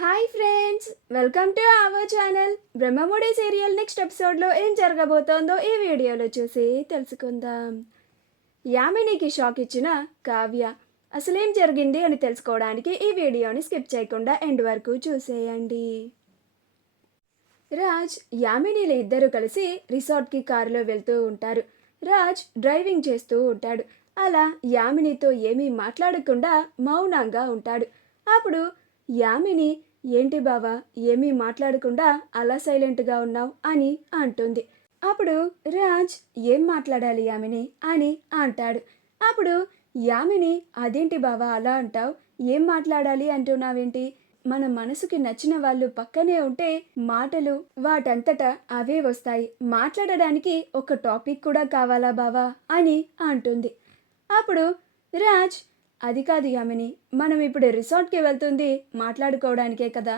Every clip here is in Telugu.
Hi friends, welcome to our channel. Brahmamudi serial next ఎపిసోడ్లో ఏం జరగబోతోందో ఈ వీడియోలో చూసి తెలుసుకుందాం. యామినికి షాక్ ఇచ్చిన కావ్య అసలేం జరిగింది అని తెలుసుకోవడానికి ఈ వీడియోని స్కిప్ చేయకుండా ఎండ్ వరకు చూసేయండి. రాజ్ యామినీలు ఇద్దరు కలిసి రిసార్ట్కి కారులో వెళ్తూ ఉంటారు. రాజ్ డ్రైవింగ్ చేస్తూ ఉంటాడు. అలా యామినితో ఏమీ మాట్లాడకుండా మౌనంగా ఉంటాడు. అప్పుడు యామిని, ఏంటి బావా ఏమీ మాట్లాడకుండా అలా సైలెంట్గా ఉన్నావు అని అంటుంది. అప్పుడు రాజ్, ఏం మాట్లాడాలి యామిని అని అంటాడు. అప్పుడు యామిని, అదేంటి బావా అలా అంటావు, ఏం మాట్లాడాలి అంటున్నావేంటి, మన మనసుకి నచ్చిన వాళ్ళు పక్కనే ఉంటే మాటలు వాటంతటా అవే వస్తాయి, మాట్లాడడానికి ఒక టాపిక్ కూడా కావాలా బావా అని అంటుంది. అప్పుడు రాజ్, అది కాదు యామిని, మనం ఇప్పుడు రిసార్ట్కి వెళ్తుంది మాట్లాడుకోవడానికే కదా,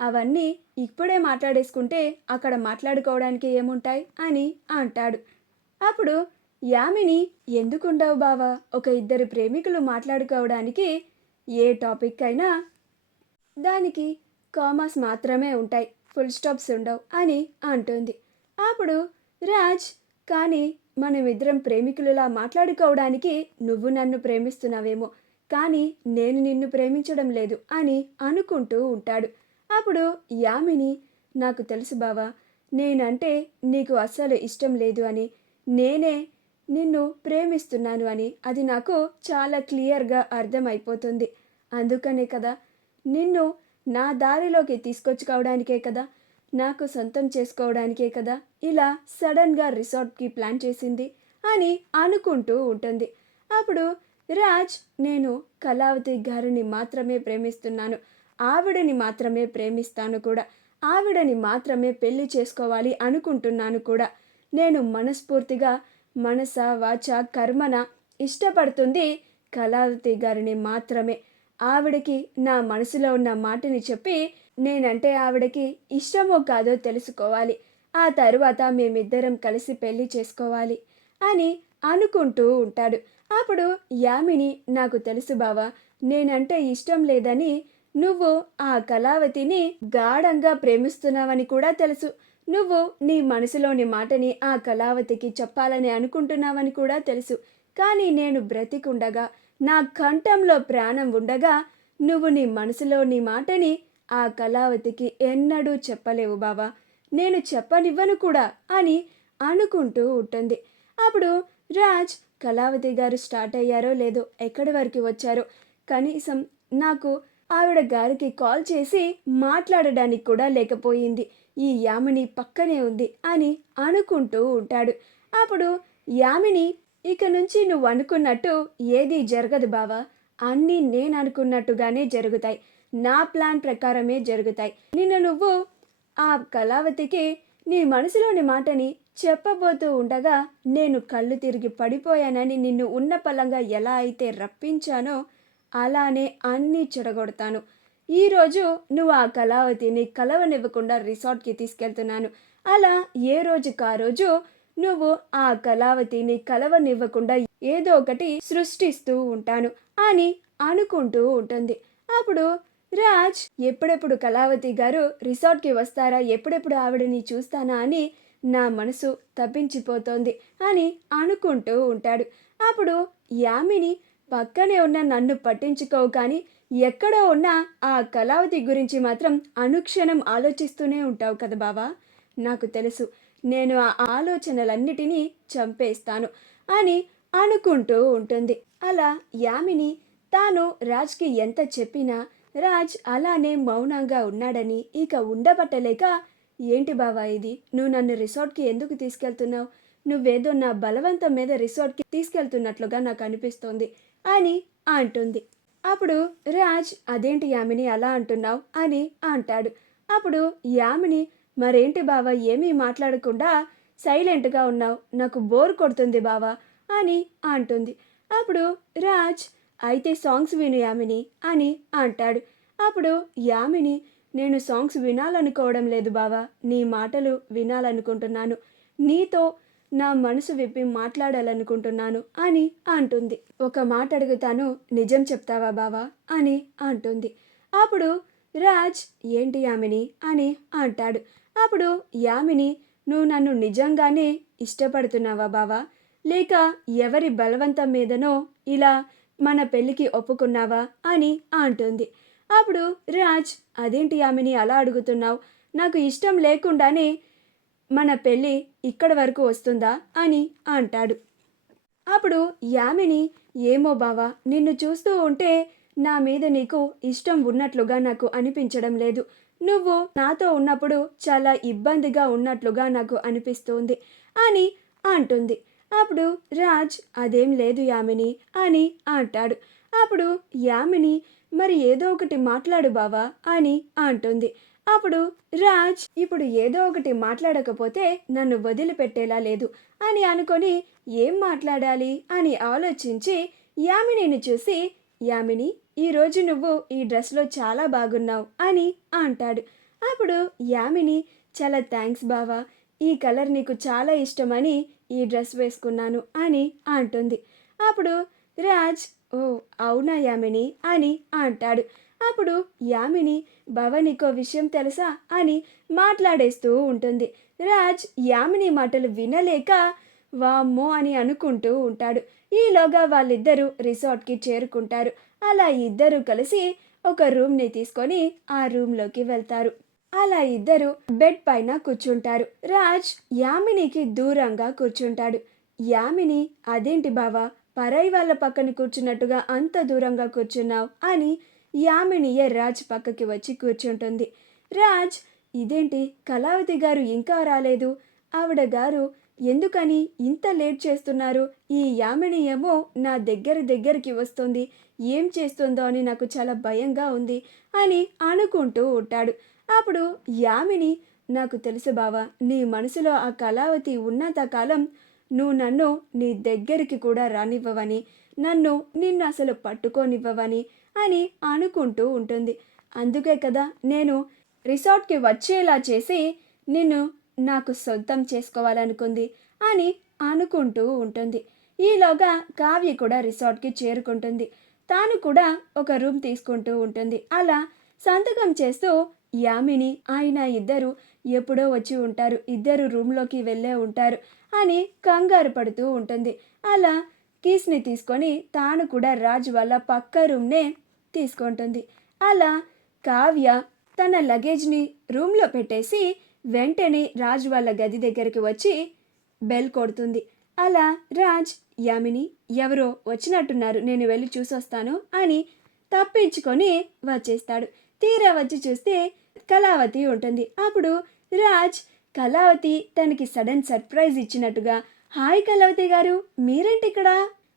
అవన్నీ ఇప్పుడే మాట్లాడేసుకుంటే అక్కడ మాట్లాడుకోవడానికి ఏముంటాయి అని అంటాడు. అప్పుడు యామిని, ఎందుకుండవు బావా, ఒక ఇద్దరు ప్రేమికులు మాట్లాడుకోవడానికి ఏ టాపిక్ అయినా దానికి కామాస్ మాత్రమే ఉంటాయి, ఫుల్ స్టాప్స్ ఉండవు అని అంటుంది. అప్పుడు రాజ్, కానీ మనమిద్దరం ప్రేమికులులా మాట్లాడుకోవడానికి నువ్వు నన్ను ప్రేమిస్తున్నావేమో, కానీ నేను నిన్ను ప్రేమించడం లేదు అని అనుకుంటూ ఉంటాడు. అప్పుడు యామిని, నాకు తెలుసు బావా, నేనంటే నీకు అస్సలు ఇష్టం లేదు అని, నేనే నిన్ను ప్రేమిస్తున్నాను అని అది నాకు చాలా క్లియర్గా అర్థమైపోతుంది. అందుకనే కదా నిన్ను నా దారిలోకి తీసుకొచ్చుకోవడానికే కదా, నాకు సొంతం చేసుకోవడానికే కదా ఇలా సడన్గా రిసార్ట్కి ప్లాన్ చేసింది అని అనుకుంటూ ఉంటుంది. అప్పుడు రాజ్, నేను కళావతి గారిని మాత్రమే ప్రేమిస్తున్నాను, ఆవిడని మాత్రమే ప్రేమిస్తాను కూడా, ఆవిడని మాత్రమే పెళ్లి చేసుకోవాలి అనుకుంటున్నాను కూడా, నేను మనస్ఫూర్తిగా మనస వాచ కర్మన ఇష్టపడుతుంది కళావతి గారిని మాత్రమే. ఆవిడకి నా మనసులో ఉన్న మాటని చెప్పి నేనంటే ఆవిడకి ఇష్టమో కాదో తెలుసుకోవాలి, ఆ తరువాత మేమిద్దరం కలిసి పెళ్లి చేసుకోవాలి అని అనుకుంటూ ఉంటాడు. అప్పుడు యామిని, నాకు తెలుసు బావా, నేనంటే ఇష్టం లేదని నువ్వు ఆ కళావతిని గాఢంగా ప్రేమిస్తున్నావని కూడా తెలుసు, నువ్వు నీ మనసులోని మాటని ఆ కళావతికి చెప్పాలని అనుకుంటున్నావని కూడా తెలుసు, కానీ నేను బ్రతికుండగా నా కంఠంలో ప్రాణం ఉండగా నువ్వు నీ మనసులో నీ మాటని ఆ కళావతికి ఎన్నడూ చెప్పలేవు బావా, నేను చెప్పనివ్వను కూడా అని అనుకుంటూ ఉంటుంది. అప్పుడు రాజ్, కళావతి గారు స్టార్ట్ అయ్యారో లేదో, ఎక్కడి వరకు వచ్చారో, కనీసం నాకు ఆవిడ గారికి కాల్ చేసి మాట్లాడడానికి కూడా లేకపోయింది, ఈ యామిని పక్కనే ఉంది అని అనుకుంటూ ఉంటాడు. అప్పుడు యామిని, ఇక నుంచి నువ్వు అనుకున్నట్టు ఏదీ జరగదు బావా, అన్నీ నేను అనుకున్నట్టుగానే జరుగుతాయి, నా ప్లాన్ ప్రకారమే జరుగుతాయి. నిన్ను నువ్వు ఆ కళావతికి నీ మనసులోని మాటని చెప్పబోతూ ఉండగా నేను కళ్ళు తిరిగి పడిపోయానని నిన్ను ఉన్న పలంగా ఎలా అయితే రప్పించానో అలానే అన్నీ చెడగొడతాను. ఈరోజు నువ్వు ఆ కళావతిని కలవనివ్వకుండా రిసార్ట్కి తీసుకెళ్తున్నాను, అలా ఏ రోజుకు ఆ రోజు నువ్వు ఆ కళావతిని కలవనివ్వకుండా ఏదో ఒకటి సృష్టిస్తూ ఉంటాను అని అనుకుంటూ ఉంటుంది. అప్పుడు రాజ్, ఎప్పుడెప్పుడు కళావతి గారు రిసార్ట్కి వస్తారా, ఎప్పుడెప్పుడు ఆవిడని చూస్తానా అని నా మనసు తప్పించిపోతోంది అని అనుకుంటూ ఉంటాడు. అప్పుడు యామిని, పక్కనే ఉన్న నన్ను పట్టించుకోవు కానీ ఎక్కడో ఉన్న ఆ కళావతి గురించి మాత్రం అనుక్షణం ఆలోచిస్తూనే ఉంటావు కదా బావా, నాకు తెలుసు, నేను ఆ ఆలోచనలన్నిటినీ చంపేస్తాను అని అనుకుంటూ ఉంటుంది. అలా యామిని తాను రాజ్కి ఎంత చెప్పినా రాజ్ అలానే మౌనంగా ఉన్నాడని ఇక ఉండబట్టలేక, ఏంటి బావా ఇది, నువ్వు నన్ను రిసార్ట్కి ఎందుకు తీసుకెళ్తున్నావు, నువ్వేదో నా బలవంతం మీద రిసార్ట్కి తీసుకెళ్తున్నట్లుగా నాకు అనిపిస్తోంది అని అంటుంది. అప్పుడు రాజ్, అదేంటి యామిని అలా అంటున్నావు అని అంటాడు. అప్పుడు యామిని, మరేంటి బావా ఏమీ మాట్లాడకుండా సైలెంట్గా ఉన్నావు, నాకు బోర్ కొడుతుంది బావా అని అంటుంది. అప్పుడు రాజ్, అయితే సాంగ్స్ విను యామిని అని అంటాడు. అప్పుడు యామిని, నేను సాంగ్స్ వినాలనుకోవడం లేదు బావా, నీ మాటలు వినాలనుకుంటున్నాను, నీతో నా మనసు విప్పి మాట్లాడాలనుకుంటున్నాను అని అంటుంది. ఒక మాట అడుగుతాను, నిజం చెప్తావా బావా అని అంటుంది. అప్పుడు రాజ్ ఏంటి యామిని అని అంటాడు. అప్పుడు యామిని, నువ్వు నన్ను నిజంగానే ఇష్టపడుతున్నావా బావా, లేక ఎవరి బలవంతం మీదనో ఇలా మన పెళ్ళికి ఒప్పుకున్నావా అని అంటుంది. అప్పుడు రాజ్, అదేంటి యామిని అలా అడుగుతున్నావు, నాకు ఇష్టం లేకుండానే మన పెళ్ళి ఇక్కడ వరకు వస్తుందా అని అంటాడు. అప్పుడు యామిని, ఏమో బావా, నిన్ను చూస్తూ ఉంటే నా మీద నీకు ఇష్టం ఉన్నట్లుగా నాకు అనిపించడం లేదు. నువ్వు నాతో ఉన్నప్పుడు చాలా ఇబ్బందిగా ఉన్నట్లుగా నాకు అనిపిస్తుంది అని అంటుంది. అప్పుడు రాజ్, అదేం లేదు యామిని అని అంటాడు. అప్పుడు యామిని, మరి ఏదో ఒకటి మాట్లాడు బావా అని అంటుంది. అప్పుడు రాజ్, ఇప్పుడు ఏదో ఒకటి మాట్లాడకపోతే నన్ను వదిలిపెట్టేలా లేదు అని అనుకొని ఏం మాట్లాడాలి అని ఆలోచించి యామినిని చూసి, యామిని, ఈరోజు నువ్వు ఈ డ్రెస్లో చాలా బాగున్నావు అని అంటాడు. అప్పుడు యామిని, చాలా థ్యాంక్స్ బావా, ఈ కలర్ నీకు చాలా ఇష్టమని ఈ డ్రెస్ వేసుకున్నాను అని అంటుంది. అప్పుడు రాజ్, ఓ అవునా యామిని అని అంటాడు. అప్పుడు యామిని, బావ నీకో విషయం తెలుసా అని మాట్లాడేస్తూ ఉంటుంది. రాజ్ యామిని మాటలు వినలేక వామ్మో అని అనుకుంటూ ఉంటాడు. ఈలోగా వాళ్ళిద్దరూ రిసార్ట్కి చేరుకుంటారు. అలా ఇద్దరూ కలిసి ఒక రూమ్ని తీసుకొని ఆ రూమ్లోకి వెళ్తారు. అలా ఇద్దరు బెడ్ పైన కూర్చుంటారు. రాజ్ యామినికి దూరంగా కూర్చుంటాడు. యామిని, అదేంటి బావా, పరాయి వాళ్ళ పక్కన కూర్చున్నట్టుగా అంత దూరంగా కూర్చున్నావు అని యామినియే రాజ్ పక్కకి వచ్చి కూర్చుంటుంది. రాజ్, ఇదేంటి కళావతి గారు ఇంకా రాలేదు, ఆవిడ గారు ఎందుకని ఇంత లేట్ చేస్తున్నారు, ఈ యామిని ఏమో నా దగ్గరికి వస్తుంది, ఏం చేస్తుందో అని నాకు చాలా భయంగా ఉంది అని అనుకుంటూ ఉంటాడు. అప్పుడు యామిని, నాకు తెలుసు బావా, నీ మనసులో ఆ కళావతి ఉన్నంత కాలం నువ్వు నన్ను నీ దగ్గరికి కూడా రానివ్వవని, నిన్ను అసలు పట్టుకోనివ్వవని అని అనుకుంటూ ఉంటుంది. అందుకే కదా నేను రిసార్ట్కి వచ్చేలా చేసి నిన్ను నాకు సొంతం చేసుకోవాలనుకుంది అని అనుకుంటూ ఉంటుంది. ఈలోగా కావ్య కూడా రిసార్ట్కి చేరుకుంటుంది. తాను కూడా ఒక రూమ్ తీసుకుంటూ ఉంటుంది. అలా సంతకం చేస్తూ యామిని, ఆయన ఇద్దరు ఎప్పుడో వచ్చి ఉంటారు, ఇద్దరు రూమ్లోకి వెళ్ళే ఉంటారు అని కంగారు పడుతూ ఉంటుంది. అలా కీస్ని తీసుకొని తాను కూడా రాజ్ వాళ్ళ పక్క రూమ్నే తీసుకుంటుంది. అలా కావ్య తన లగేజ్ని రూమ్లో పెట్టేసి వెంటనే రాజ్ వాళ్ళ గది దగ్గరికి వచ్చి బెల్ కొడుతుంది. అలా రాజ్, యామిని, ఎవరో వచ్చినట్టున్నారు, నేను వెళ్ళి చూసొస్తాను అని తప్పించుకొని వచ్చేస్తాడు. తీరా వచ్చి చూస్తే కళావతి ఉంటుంది. అప్పుడు రాజ్ కళావతి తనకి సడన్ సర్ప్రైజ్ ఇచ్చినట్టుగా, హాయ్ కళావతి గారు, మీరేంటి ఇక్కడ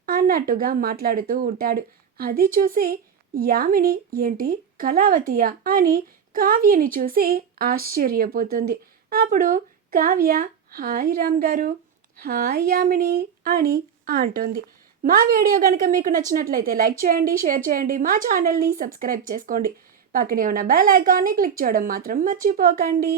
అన్నట్టుగా మాట్లాడుతూ ఉంటాడు. అది చూసి యామిని, ఏంటి కళావతియా అని కావ్యని చూసి ఆశ్చర్యపోతుంది. అప్పుడు కావ్య, హాయ్ రామ్ గారు, హాయ్ యామిని అని అంటుంది. మా వీడియో కనుక మీకు నచ్చినట్లయితే లైక్ చేయండి, షేర్ చేయండి, మా ఛానల్ని సబ్స్క్రైబ్ చేసుకోండి, పక్కనే ఉన్న బెల్ ఐకాన్ని క్లిక్ చేయడం మాత్రం మర్చిపోకండి.